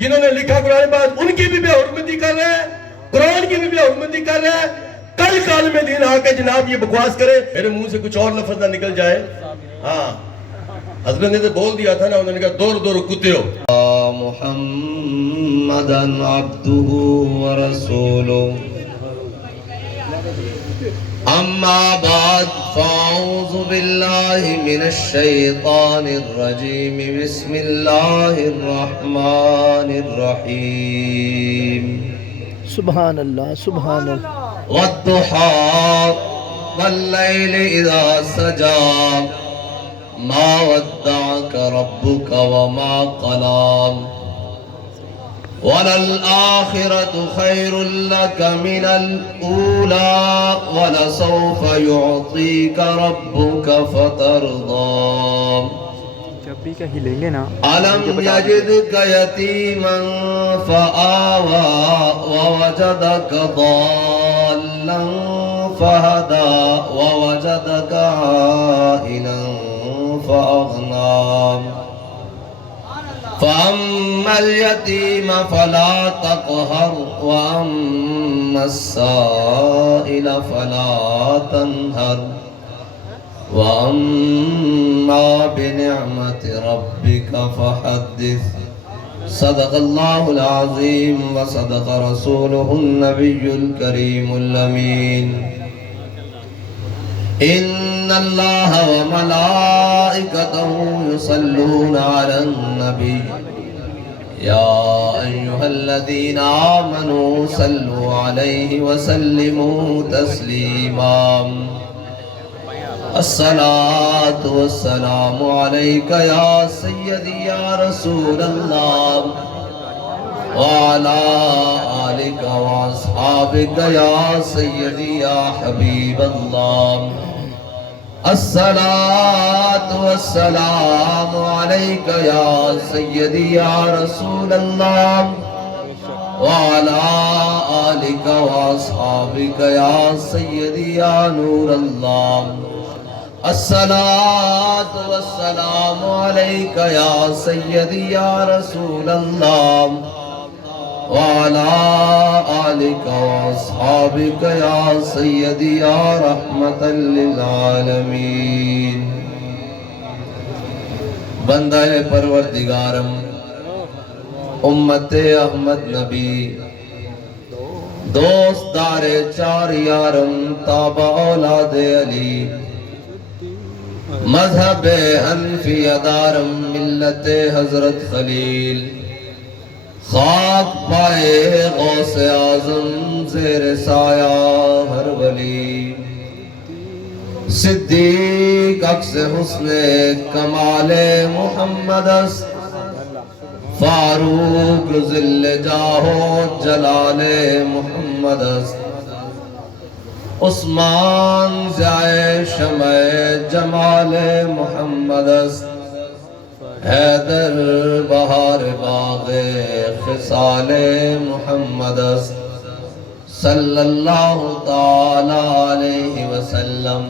جنہوں نے لکھا قرآن پاک ان کی بھی بے حرمتی کر رہے ہیں، قرآن کی بھی بے حرمتی کر رہے ہیں. کل عالم دین آ کے جناب یہ بکواس کرے، میرے منہ سے کچھ اور لفظ نہ نکل جائے. ہاں حضرت نے تو بول دیا تھا نا، انہوں نے کہا دور دور کتے ہو. محمدا عبدہ ورسولہ اما بعد فاعوذ باللہ من الشیطان الرجیم بسم اللہ الرحمن الرحیم. سبحان اللہ سبحان اللہ. والضحى واللیل اذا سجى ما ودعك ربك وما قلى وللآخرة خير لك من الأولى ولسوف يعطيك ربك فترضى. جب بھی کہیں لیں گے نا ألم يجدك يتيما فآوى ووجدك ضالا فهدى ووجدك عائلا فأغنى فأما اليتيم فلا تقهر وأما السائل فلا تنهر وأما بنعمة ربك فحدث. صدق الله العظيم وصدق رسوله النبي الكريم الأمين. إن الله وملائكته يصلون على النبي يا أيها الذين آمنوا صلوا عليه وسلموا تسليما. الصلاة والسلام عليك يا سيدي يا رسول الله وعلى آلك وأصحابك يا سيدي يا حبيب الله. الصلاة والسلام عليك يا سيدي يا رسول الله وعلى آلك وأصحابك يا سيدي يا نور الله. الصلاة والسلام عليك يا سيدي يا رسول الله وعلى آلك وأصحابك يا سيدي يا رحمة للعالمين. بندہ پروردگارم امت احمد نبی دوست دار چار یارم تابع اولاد علی مذہب حنفی دارم ملت حضرت خلیل خاک پائے غوث اعظم زیر سایہ ہر ولی صدیق عکس حسن کمال محمد است فاروق ذل جاہو جلال محمد است عثمان ضیائے شمع جمال محمد است حیدر بہار باغ خصال محمد است صلی اللہ تعالی علیہ وسلم.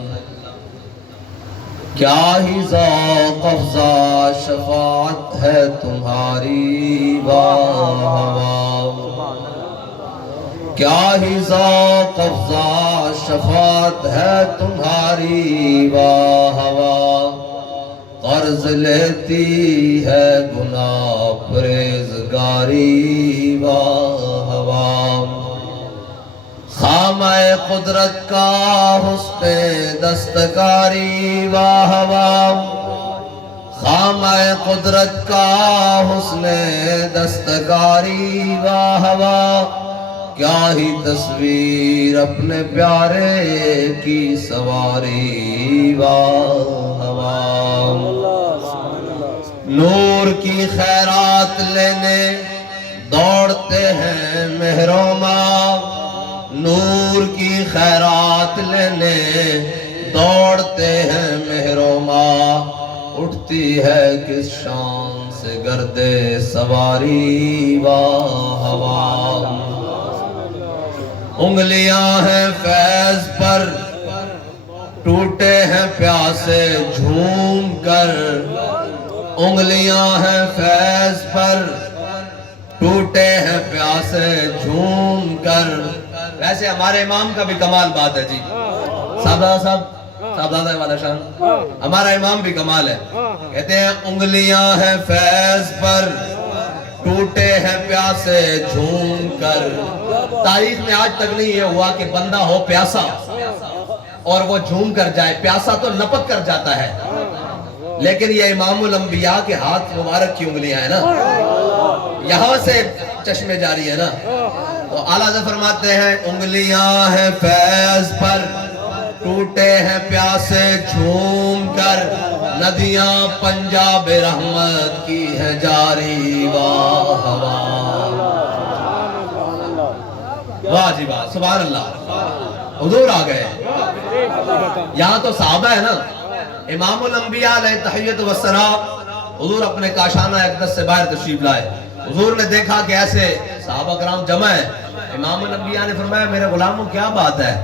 کیا ہی ذوق افزا شفاعت ہے تمہاری واہ، کیا ہی ذوق افزا شفاعت ہے تمہاری واہ واہ. قرض لیتی ہے گناہ پرہیزگاری واہ واہ. خامہ قدرت کا حسن دستکاری واہ واہ. خامہ قدرت کا حسن دستکاری واہ واہ. کیا ہی تصویر اپنے پیارے کی سواری واہ واہ. نور کی خیرات لینے دوڑتے ہیں محروما، نور کی خیرات لینے دوڑتے ہیں محروما. اٹھتی ہے کس شان سے گردے سواری واہ واہ. انگلیاں ہیں فیض پر ٹوٹے ہیں پیاسے جھوم کر. انگلیاں ہیں فیض پر ٹوٹے ہیں پیاسے جھوم کر. ویسے ہمارے امام کا بھی کمال بات ہے جی. صاحبزادہ والا شان ہمارا امام بھی کمال ہے. کہتے ہیں انگلیاں ہیں فیض پر ٹوٹے ہیں پیاسے جھوم کر. تاریخ میں آج تک نہیں یہ ہوا کہ بندہ ہو پیاسا اور وہ جھوم کر جائے. پیاسا تو لپک کر جاتا ہے، لیکن یہ امام الانبیاء کے ہاتھ مبارک کی انگلیاں ہیں نا، یہاں سے چشمے جاری ہے نا. تو اعلیٰ حضرت فرماتے ہیں انگلیاں ہیں فیض پر ٹوٹے ہیں پیاسے جھوم کر. ندیاں پنجاب رحمت کی ہیں جاری. واہ واہ واہ جی واہ، سبحان اللہ. حضور آ گئے. یہاں تو صحابہ ہے نا. امام الانبیاء علیہ تحیت والسلام حضور اپنے کاشانہ اقدس سے باہر تشریف لائے. حضور نے دیکھا کہ ایسے صحابہ کرام جمع ہیں. امام الانبیاء نے فرمایا میرے غلاموں کیا بات ہے؟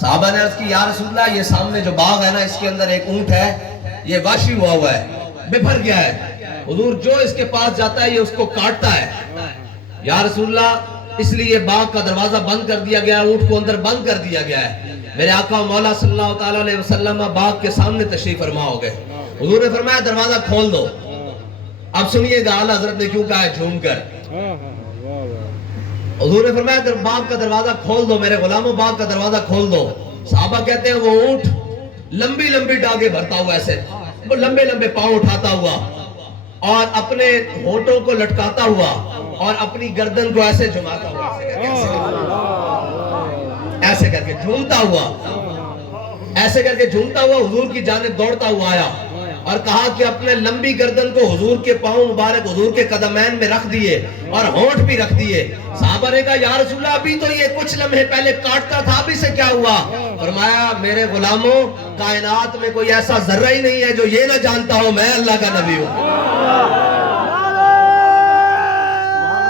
صحابہ نے عرض کی یا رسول اللہ یہ سامنے جو باغ ہے نا اس کے اندر ایک اونٹ ہے، یہ واشی ہوا ہے، بپھر گیا ہے. حضور جو اس کے پاس جاتا ہے یہ اس کو کاٹتا ہے. یا رسول اللہ اس لیے باغ کا دروازہ بند کر دیا گیا ہے، اونٹ کو اندر بند کر دیا گیا ہے. میرے آقا مولا صلی اللہ تعالیٰ علیہ وسلم باغ کے سامنے تشریف فرما ہو گئے. حضور نے فرمایا دروازہ کھول دو. اب سنیے گا اعلیٰ حضرت نے کیوں کہا ہے جھوم کر. حضور نے فرمایا باغ کا دروازہ کھول دو میرے غلاموں، باغ کا دروازہ کھول دو. صحابہ کہتے ہیں وہ اونٹ لمبی لمبی ڈاگیں بھرتا ہوا ایسے، وہ لمبے لمبے پاؤں اٹھاتا ہوا اور اپنے ہونٹوں کو لٹکاتا ہوا اور اپنی گردن کو ایسے جھماتا ہوا، ایسے کر کے جھومتا ہوا، ایسے کر کے جھومتا ہوا حضور کی جانب دوڑتا ہوا آیا اور کہا کہ اپنے لمبی گردن کو حضور کے پاؤں مبارک حضور کے قدمین میں رکھ دیے اور ہونٹ بھی رکھ دیے. صحابہ نے کہا یا رسول اللہ ابھی تو یہ کچھ لمحے پہلے کاٹتا تھا، ابھی سے کیا ہوا؟ فرمایا میرے غلاموں کائنات میں کوئی ایسا ذرہ ہی نہیں ہے جو یہ نہ جانتا ہو میں اللہ کا نبی ہوں.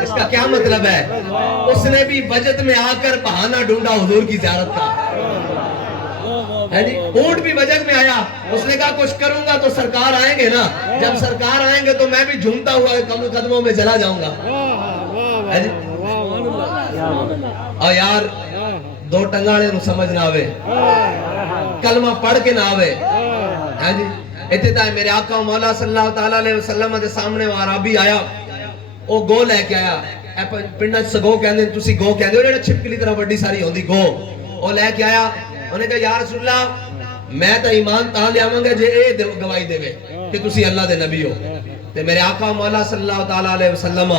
اس کا کیا مطلب ہے؟ اس نے بھی وجد میں آ کر بہانہ ڈھونڈا حضور کی زیارت کا. اونٹ بھی وجد میں آیا، اس نے کہا کچھ کروں گا تو سرکار آئیں گے نا، جب سرکار آئیں گے تو میں بھی جھومتا ہوا قدموں میں چلا جاؤں گا. اور یار دو ٹنگاڑے نو سمجھ نہ آوے، کلمہ پڑھ کے نہ آوے. اتنا میرے آقا مولا صلی اللہ تعالیٰ علیہ وسلم دے سامنے وہ عربی آیا، وہ گو لے کے آیا. پنڈا سے گو کہندے تسی گو کہندے ہو جڑا چھپکلی طرح بڑی ساری ہوندی گو، وہ لے کے آیا. انہوں نے کہا یا رسول اللہ میں تا ایمان تاں لے آواں گا جے اے گواہی دے کہ تسی اللہ دے نبی ہو. تے میرے آقا مولا صلی اللہ تعالیٰ علیہ وسلم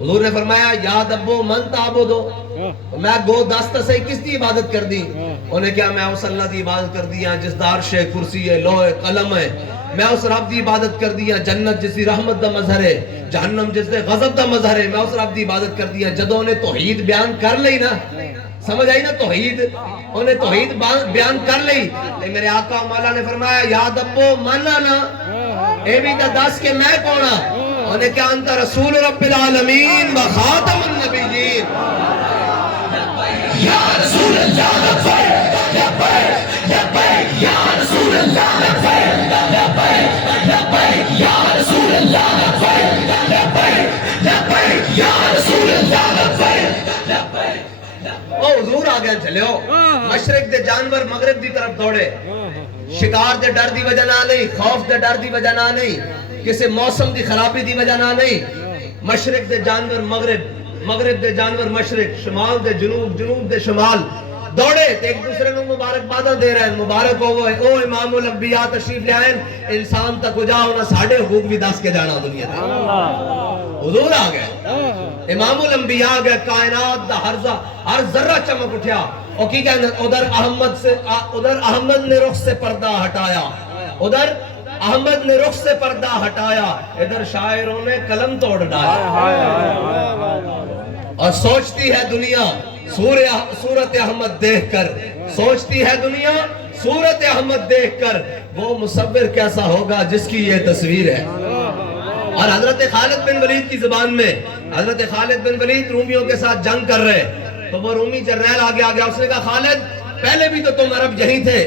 حضور نے فرمایا یاد ابو من تعبدو، میں گو دست سے کس دی عبادت کر دی؟ انہیں کیا میں اس اللہ دی عبادت کر دیا جس دا عرش ہے، کرسی ہے، لوح ہے، قلم ہے. میں اس رب دی عبادت کر دیا جنت جس دی رحمت دا مظہر ہے، جہنم جس دے غضب دا مظہر ہے. میں اس رب دی عبادت کر دیا. جدوں نے توحید بیان کر لئی نا، سمجھ آئی نا توحید، انہیں توحید بیان کر لئی. میرے آقا مولا نے فرمایا یاد ابو مانا نا، اے بھی تا دس کے میں کونا. انہیں کیا انت رسول رب العالمین و خاتم النبیین. یا رسول اللہ لبیک لبیک لبیک یا رسول اللہ لبیک لبیک لبیک یا رسول اللہ لبیک لبیک لبیک یا رسول اللہ لبیک لبیک. او حضور آ گئے چلے ہو. مشرق دے جانور مغرب دی طرف دوڑے، شکار دے ڈر دی وجہ نہ نہیں، خوف دے ڈر دی وجہ نہ نہیں، کسی موسم دی خرابی دی وجہ نہ نہیں. مشرق دے جانور مغرب، مغرب دے جانور مشرق، شمال دے جنوب، جنوب دے شمال دوڑے تے ایک دوسرے کو مبارک بادہ دے رہے ہیں. مبارک ہو وہ او امام الانبیاء تشریف لے آئیں، انسان تک ہو جاؤ نہ ساڑھے حقوق بھی دس کے جانا دنیا دے. حضور آ گئے، امام الانبیاء آ گئے. کائنات دا ہر ذرہ چمک اٹھیا. اور کی کہنے ادھر احمد نے رخ سے پردہ ہٹایا، ادھر احمد نے رخ سے پردہ ہٹایا، ادھر شاعروں نے قلم توڑ ڈالا. اور سوچتی ہے دنیا صورت احمد دیکھ کر، سوچتی ہے دنیا صورت احمد دیکھ کر وہ مصور کیسا ہوگا جس کی یہ تصویر ہے. اور حضرت خالد بن ولید کی زبان میں، حضرت خالد بن ولید رومیوں کے ساتھ جنگ کر رہے تو وہ رومی جرنیل آگے آ گیا. اس نے کہا خالد پہلے بھی تو تم عرب یہی تھے،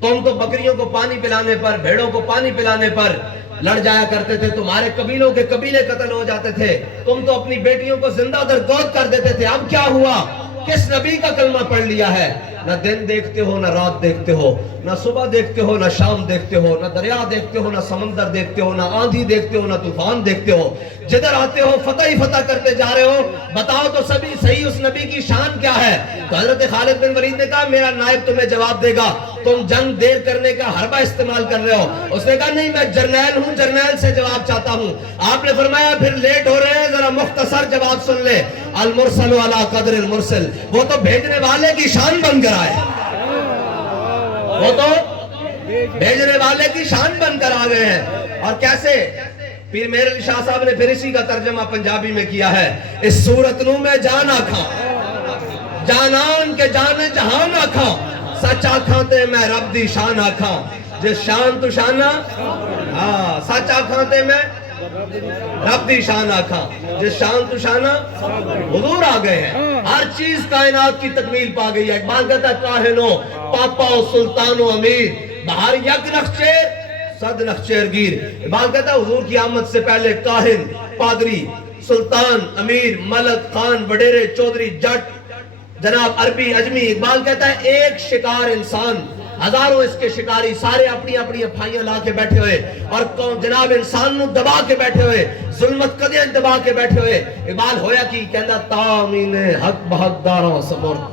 تم تو بکریوں کو پانی پلانے پر، بھیڑوں کو پانی پلانے پر لڑ جایا کرتے تھے, تمہارے قبیلوں کے قبیلے قتل ہو جاتے تھے, تم تو اپنی بیٹیوں کو زندہ درگود کر دیتے تھے. اب کیا ہوا؟ کس نبی کا کلمہ پڑھ لیا ہے؟ نہ دن دیکھتے ہو, نہ رات دیکھتے ہو, نہ صبح دیکھتے ہو, نہ شام دیکھتے ہو, نہ دریا دیکھتے ہو, نہ سمندر دیکھتے ہو, نہ آندھی دیکھتے ہو, نہ طوفان دیکھتے ہو. جدھر آتے ہو فتح ہی فتح کرتے جا رہے ہو. بتاؤ تو سبھی صحیح اس نبی کی شان کیا ہے؟ تو حضرت خالد بن ولید نے کہا میرا نائب تمہیں جواب دے گا, تم جنگ دیر کرنے کا حربہ استعمال کر رہے ہو. اس نے کہا نہیں, میں جرنیل ہوں, جرنیل سے جواب چاہتا ہوں. آپ نے فرمایا پھر لیٹ ہو رہے ہیں, ذرا مختصر جواب سن لے. المرسل علی قدر المرسل, وہ تو بھیجنے والے کی شان بن کر آئے, وہ تو بھیجنے والے کی شان بن کر آ گئے ہیں. اور کیسے؟ پیر مہر علی شاہ صاحب نے پھر اسی کا ترجمہ پنجابی میں کیا ہے. اس صورت نو میں جان آکھاں, جانان کے جانے جہان آکھاں, سچ آکھاں تے میں رب دی شان آکھاں. جس شان تو شانہ, ہاں سچ آکھاں تے میں رب دی شان آکھاں, جس شان تو شانہ. حضور آ گئے ہیں, ہر چیز کائنات کی تکمیل پا گئی ہے. اقبال کہتا ہے کاہنو پاپا و سلطان و امیر, بہار یک نخچیر صد نخچیر گیر. اقبال کہتا ہے حضور کی آمد سے پہلے کاہن, پادری, سلطان, امیر, ملک, خان, وڈیرے, چودھری, جٹ, جناب عربی, اجمی. اقبال کہتا ہے ایک شکار انسان, ہزاروں اس کے شکاری, سارے اپنی اپنی افائیاں لا کے بیٹھے ہوئے, اور جناب انسان نو دبا کے بیٹھے ہوئے, ظلمت قدیاں دبا کے بیٹھے ہوئے. اقبال ہویا کی کہندا تامین حق بحق داراں سپرد,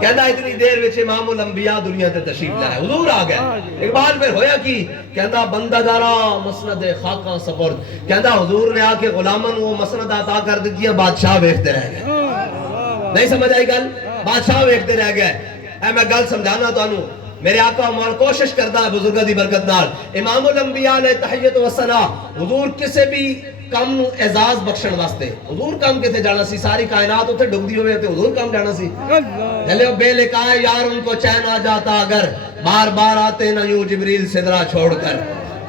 کہندا اتنی دیر وچ امام الانبیاء دنیا تے تشریف لائے, حضور آ گئے. اقبال پھر ہویا کی کہندا بندگاراں مسند خاکاں سپرد, کہندا حضور نے آ کے غلاماں نو مسند عطا کر دتیاں, بادشاہ ویکھتے رہ گئے. نہیں سمجھ آئی گل؟ بادشاہ ویکھتے رہ گئے. اے میں گل سمجھانا تانوں, میرے آقا مولا کوشش کردا ہے بزرگاں دی برکت نال. امام الانبیاء علیہ تحیت و ثنا, حضور کسے بھی کم نو اعزاز بخشن واسطے, حضور کم کتے جانا سی, ساری کائنات اتھے ڈبدی ہوئے تے حضور کم جانا سی. جلے بے لکائے یار ان کو چین آ جاتا اگر, بار بار آتے نہ یوں جبریل سدرا چھوڑ کر.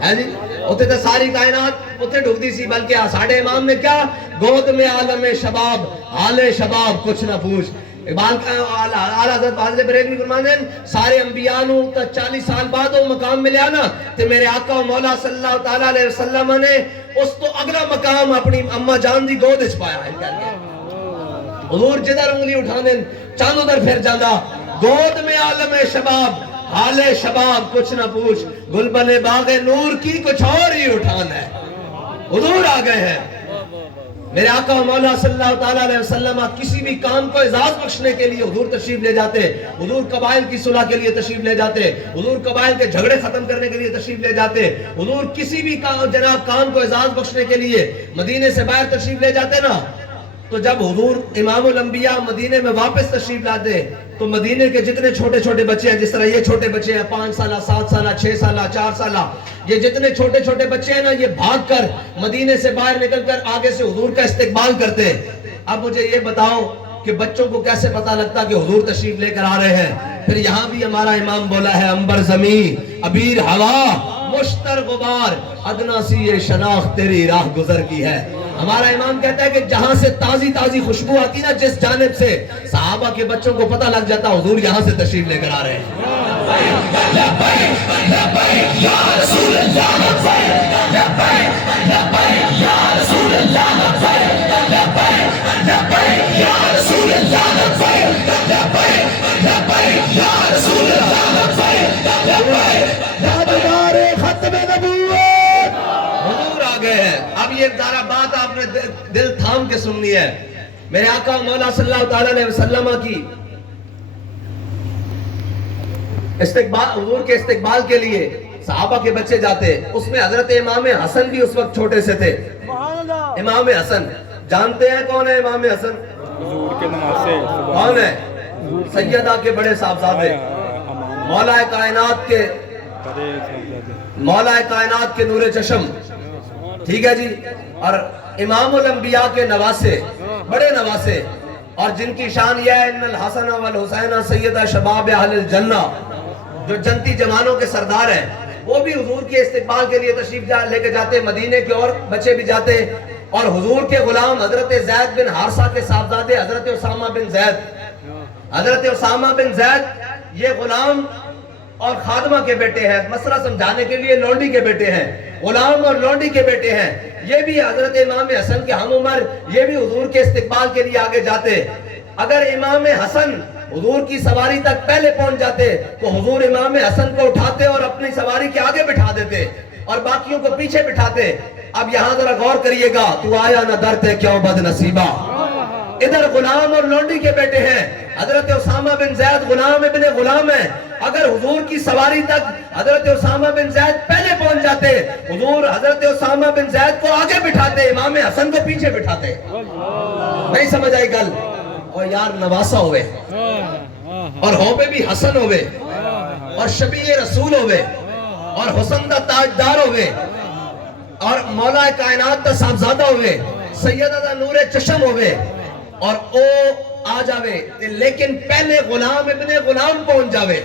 ہے جی, اتھے تے ساری کائنات اتھے ڈبدی سی. بلکہ ساڑھے امام نے کیا, گود میں عالم شباب, حال شباب کچھ نہ پوچھ. اقبال اعلیٰ حضرت فاضل بریلوی فرماتے ہیں سارے انبیاء نو تا 40 سال بعد وہ مقام ملیا نا, تے میرے آقا و مولا صلی اللہ تعالیٰ علیہ وسلم نے اس تو اگلا مقام اپنی اماں جان دی گود اچ پایا ہے. حضور جدھر انگلی اٹھانے چاند ادھر پھر جاندہ, گود میں عالم شباب, حال شباب کچھ نہ پوچھ, گلبن باغ نور کی کچھ اور ہی اٹھان ہے. حضور آ گئے ہیں. میرے آقا و مولا صلی اللہ تعالیٰ علیہ وسلم کسی بھی کام کو اعزاز بخشنے کے لیے حضور تشریف لے جاتے, حضور قبائل کی صلح کے لیے تشریف لے جاتے, حضور قبائل کے جھگڑے ختم کرنے کے لیے تشریف لے جاتے, حضور کسی بھی جناب کام کو اعزاز بخشنے کے لیے مدینے سے باہر تشریف لے جاتے نا. تو جب حضور امام الانبیاء مدینے میں واپس تشریف لاتے تو مدینے کے جتنے چھوٹے چھوٹے بچے ہیں, جس طرح یہ چھوٹے بچے ہیں 5 سالہ, 7 سالہ, 6 سالہ, 4 سالہ, یہ جتنے چھوٹے چھوٹے بچے ہیں نا, یہ بھاگ کر مدینے سے باہر نکل کر آگے سے حضور کا استقبال کرتے ہیں. اب مجھے یہ بتاؤ کہ بچوں کو کیسے پتا لگتا کہ حضور تشریف لے کر آ رہے ہیں؟ پھر یہاں بھی ہمارا امام بولا ہے انبر زمین, ابیر ہوا, مشتر غبار, ادنا سی یہ شناخت تیری راہ گزر کی ہے. ہمارا امام کہتا ہے کہ جہاں سے تازی تازی خوشبو آتی نا جس جانب سے, صحابہ کے بچوں کو پتہ لگ جاتا حضور یہاں سے تشریف لے کر آ رہے ہیں. حضور آ گئے ہیں. اب یہ ذرا بات آپ نے دل تھام کے سننی ہے. میرے آقا مولا صلی اللہ تعالیٰ علیہ وسلم کی استقبال, حضور کے استقبال کے لیے صحابہ کے بچے جاتے. اس میں حضرت امام حسن بھی اس وقت چھوٹے سے تھے. امام حسن جانتے ہیں کون ہے امام حسن؟ حضور کے نمازے کون ہے؟ سیدہ کے بڑے صاحبزادے, مولا کائنات کے, مولا کائنات کے نور چشم. ٹھیک ہے جی. اور امام الانبیاء کے نواسے, بڑے نواسے, اور جن کی شان یہ ہے ان الحسن والحسین سیدہ شباب اہل الجنہ, جو جنتی جوانوں کے سردار ہیں. وہ بھی حضور کے استقبال کے لیے تشریف لے کے جاتے. مدینے کے اور بچے بھی جاتے, اور حضور کے غلام حضرت زید بن حارثہ کے صاحبزادے حضرت اسامہ بن زید, حضرت اسامہ بن زید یہ غلام اور خادمہ کے بیٹے ہیں. مسئلہ سمجھانے کے لیے لونڈی کے بیٹے ہیں. غلام اور لونڈی کے بیٹے ہیں. یہ بھی حضرت امام حسن کے ہم عمر, یہ بھی حضور کے استقبال کے لیے آگے جاتے. اگر امام حسن حضور کی سواری تک پہلے پہنچ جاتے تو حضور امام حسن کو اٹھاتے اور اپنی سواری کے آگے بٹھا دیتے اور باقیوں کو پیچھے بٹھاتے. اب یہاں ذرا غور کریے گا, تو آیا نہ ڈرتے کیوں بد نصیبہ. ادھر غلام اور لونڈی کے بیٹے ہیں. حضرت اسامہ بن زید غلام ابن غلام ہے. اگر حضور کی سواری تک حضرت اسامہ بن زید پہلے پہنچ جاتے, حضور حضرت اسامہ بن زید کو آگے بٹھاتے, امام حسن کو پیچھے بٹھاتے. نہیں سمجھ آئی گل؟ اور یار نواسا ہوئے اور ہوئے بھی حسن ہوئے اور شبیہ رسول ہوئے اور حسن دا تاجدار ہوئے اور مولا کائنات دا صاحبزادہ ہوئے, سیدہ دا نور چشم ہوئے اور او آ جاوے, لیکن پہلے غلام ابن غلام پہنچ جاوے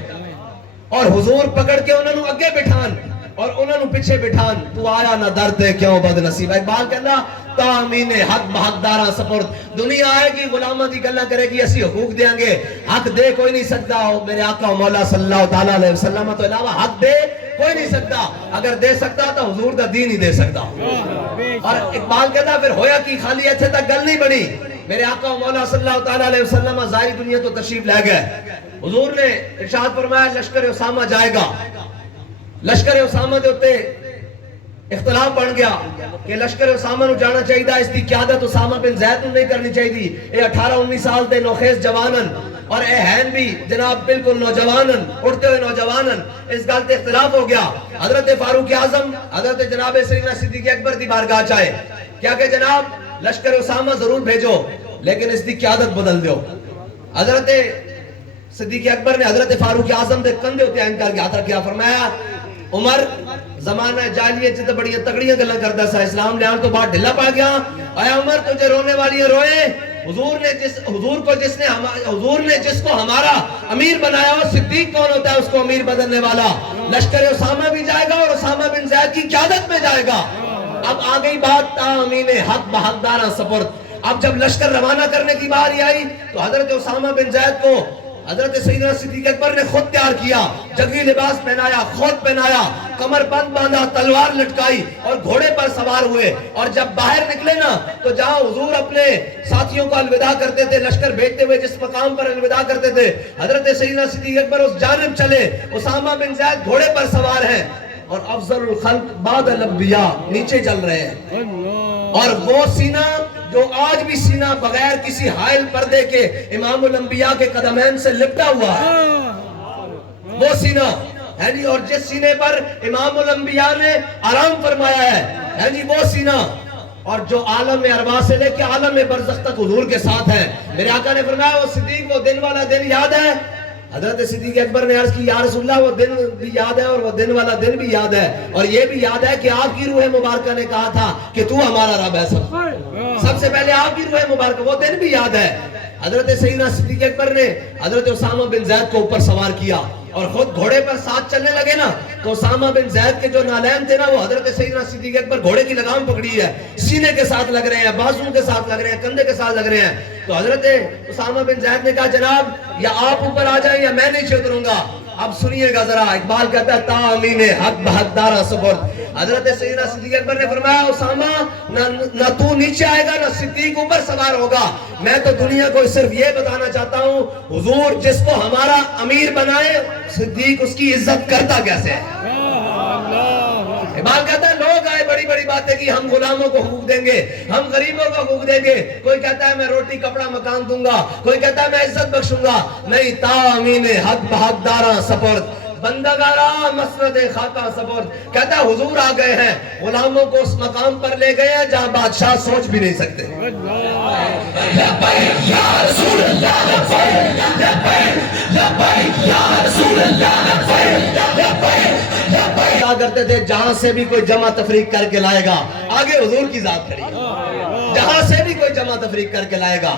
اور حضور پکڑ کے انہوں نے اگے بٹھان اور انہوں نے پیچھے بٹھان. تو آیا نہ ڈرتے کیوں بد نصیب. اقبال کہنا تامین حق بحقدارا سپرد. دنیا آئے گی غلامہ دی گلہ کرے گی, اسی حقوق دیاں گے, حق دے کوئی نہیں سکتا. میرے آقا مولا صلی اللہ تعالیٰ علیہ وسلم تو علاوہ حق دے کوئی نہیں سکتا. اگر دے سکتا تو حضور دا دین ہی دے سکتا. اور اقبال کہتا پھر ہویا کی خالی ایتھے تک گل نہیں بنی. میرے آقا مولا صلی اللہ تعالیٰ علیہ وسلم ظاہری دنیا تو تشریف لے گئے. حضور نے ارشاد فرمایا لشکر اسامہ جائے گا. لشکر اسامہ دے ہوتے اختلاف بن گیا کہ لشکر اسامہ نو جانا چاہیے, اس دی قیادت اسامہ بن زید نو نہیں کرنی چاہیے. اے 18-19 سال دے نوخیز جوانن اور اے ہین بھی جناب بالکل نوجوانن, اٹھتے ہوئے نوجوانن. اس گل تے اختلاف ہو گیا. حضرت فاروق اعظم حضرت جناب سیدنا صدیق اکبر دی بارگاہ چاہے کیا کہ جناب لشکر اسامہ ضرور بھیجو لیکن اس دی قیادت بدل دیو. حضرت صدیق اکبر نے حضرت فاروق اعظم دے کندھے ہوتے ہیں کر کے ہاتھ رکھیا, فرمایا عمر زمانہ جاہلیت سے بڑی تگڑیاں گلاں کردا سا, اسلام لیان تو بعد ڈھلا پا گیا. اے عمر تجھے رونے والی روئے. حضور نے جس کو ہمارا امیر بنایا, اور صدیق کون ہوتا ہے اس کو امیر بدلنے والا. لشکر اسامہ بھی جائے گا اور اسامہ بن زید کی قیادت میں جائے گا. اب آ گئی بات تامین حق بحقدارا سپرد. اب جب لشکر روانہ کرنے کی باری آئی تو حضرت اسامہ بن زید کو حضرت سیدنا صدیق اکبر نے خود تیار کیا, جنگی لباس پہنایا, خود پہنایا, کمر بند باندھا, تلوار لٹکائی اور گھوڑے پر سوار ہوئے. اور جب باہر نکلے نا تو جہاں حضور اپنے ساتھیوں کو الوداع کرتے تھے, لشکر بھیجتے ہوئے جس مقام پر الوداع کرتے تھے, حضرت سیدنا صدیق اکبر اس جانب چلے. اسامہ بن زید گھوڑے پر سوار ہیں اور افضل الخلق بعد الانبیاء نیچے چل رہے ہیں. اور وہ سینہ جو آج بھی سینہ بغیر کسی حائل پردے کے امام الانبیاء کے قدمین سے لپٹا ہوا ہے, وہ سینہ ہے جی. اور جس سینے پر امام الانبیاء نے آرام فرمایا ہے جی, وہ سینہ. اور جو عالم ارواح سے لے کے عالم برزخ تک حضور کے ساتھ ہے. میرے آقا نے فرمایا وہ صدیق وہ دن والا دن یاد ہے. حضرت صدیق اکبر نے عرض کی یا رسول اللہ وہ دن بھی یاد ہے اور وہ دن والا دن بھی یاد ہے, اور یہ بھی یاد ہے کہ آپ کی روح مبارکہ نے کہا تھا کہ تو ہمارا رب ہے. سب سے پہلے آپ کی روح مبارکہ, وہ دن بھی یاد ہے. حضرت سیدنا صدیق اکبر نے حضرت اسامہ بن زید کو اوپر سوار کیا اور خود گھوڑے پر ساتھ چلنے لگے نا تو اسامہ بن زید کے جو نالین تھے نا وہ حضرت سیدنا صدیق اکبر گھوڑے کی لگام پکڑی ہے, سینے کے ساتھ لگ رہے ہیں, بازو کے ساتھ لگ رہے ہیں, کندھے کے ساتھ لگ رہے ہیں. تو حضرت اسامہ بن زید نے کہا جناب یا آپ اوپر آ جائیں یا میں نیچے اتروں گا. اب سنیے گا ذرا, اقبال کہتا ہے تامین حق بحقدارا سپرد. حضرت سیدنا صدیق اکبر نے فرمایا اسامہ نہ تو نیچے آئے گا نہ صدیق اوپر سوار ہوگا. میں تو دنیا کو صرف یہ بتانا چاہتا ہوں حضور جس کو ہمارا امیر بنائے صدیق اس کی عزت کرتا کیسے ہے. اقبال کہتا ہے لوگ آئے بڑی بڑی باتیں کی, ہم غلاموں کو حقوق دیں گے, ہم غریبوں کو حقوق دیں گے. کوئی کہتا ہے میں روٹی کپڑا مکان دوں گا, کوئی کہتا ہے میں عزت بخشوں گا. نہیں, تامین حق بحقدارا سپرد بندگارا مسند خاکہ سپرد. کہتا ہے حضور آ گئے ہیں, غلاموں کو اس مقام پر لے گئے ہیں جہاں بادشاہ سوچ بھی نہیں سکتے. لبیک یا رسول اللہ, لبیک لبیک یا رسول اللہ, لبیک لبیک. کیا کرتے تھے جہاں سے بھی کوئی جمع تفریق کر کے لائے گا آگے حضور کی ذات کھڑی ہے. جہاں سے بھی کوئی جمع تفریق کر کے لائے گا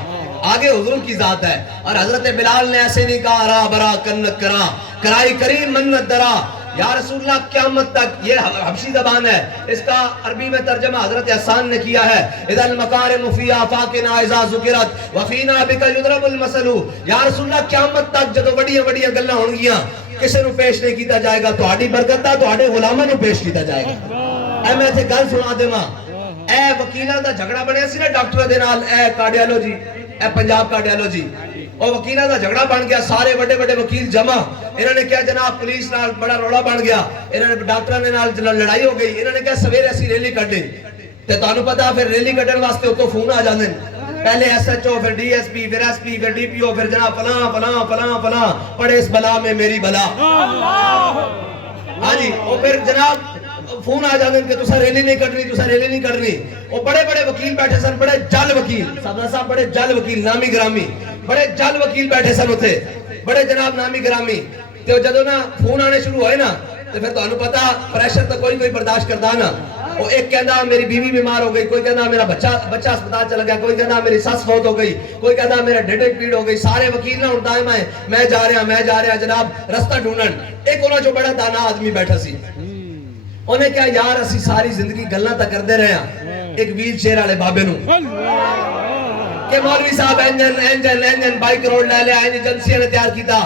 آگے حضور کی ذات ہے. اور حضرت بلال نے ایسے نہیں کہا را برا کنت کرا کرائی کریم منت درا. یا رسول اللہ قیامت تک, یہ حبشی زبان ہے, اس کا عربی میں ترجمہ حضرت حسان نے کیا ہے. اذا المکارم فی آفاقنا اذا ذکرت وفینا بک یضرب المثل. یا رسول اللہ قیامت تک جدو بڑیاں بڑیاں گلاں ہون گیاں کسے نو پیش نہیں کیتا جائے گا, تہاڈی برکت دا تہاڈے غلاماں نو پیش کیتا جائے گا. اے میں تے گل سنا دیواں اے وکیلاں دا جھگڑا بنیا سی نا ڈاکٹراں دے نال اے کارڈیالوجی اے پنجاب کارڈیالوجی اور وکیلاں دا جھگڑا بن گیا سارے بڑے بڑے وکیل جمع انہوں نے کہا جناب پولیس نال بڑا روڑا بن گیا انہوں نے ڈاکٹراں دے نال لڑائی ہو گئی انہوں نے کہا سویرے اسی ریلی کڈی تے تانوں پتہ پھر ریلی کڈن واسطے اوتوں فون آ جاندے پہلے ایس ایچ او پھر ڈی ایس پی پھر ایس پی پھر ڈی پی او پھر جناب فلاں فلاں فلاں فلاں پڑے اس بلا میں میری بلا ہاں جی اور پھر جناب فون آ جاندے کہ تسا ریلی نہیں کڈنی تسا ریلی نہیں کڈنی وہ بڑے بڑے وکیل بیٹھے سن بڑے جل وکیل صاحب بڑے جل وکیل نامی گرامی بڑے جل وکیل بیٹھے سن اوتھے بڑے جناب نامی گرامی تے جدوں نا فون آنے شروع ہوئے نا تے پھر تانوں پتہ پریشر تو کوئی برداشت کردا نا وہ ایک کہندا میری بیوی بیمار ہو گئی کوئی کہندا میرا بچہ ہسپتال چلا گیا کوئی کہندا میری ساس فوت ہو گئی کوئی کہندا میرا ڈیڈ پیڑ ہو گئی سارے وکیل نہ دائم آئے میں جا رہا جناب رستہ ڈھونڈن ایک انہاں جو بڑا دانا آدمی بیٹھا سی انہیں کہا یار اسی ساری زندگی گلاں تا کردے رہے ہیں ایک ویل چیئر والے بابے نو کہ مولوی صاحب انجن 22 کروڑ لے لیا ایجنسیاں نے تیار کیتا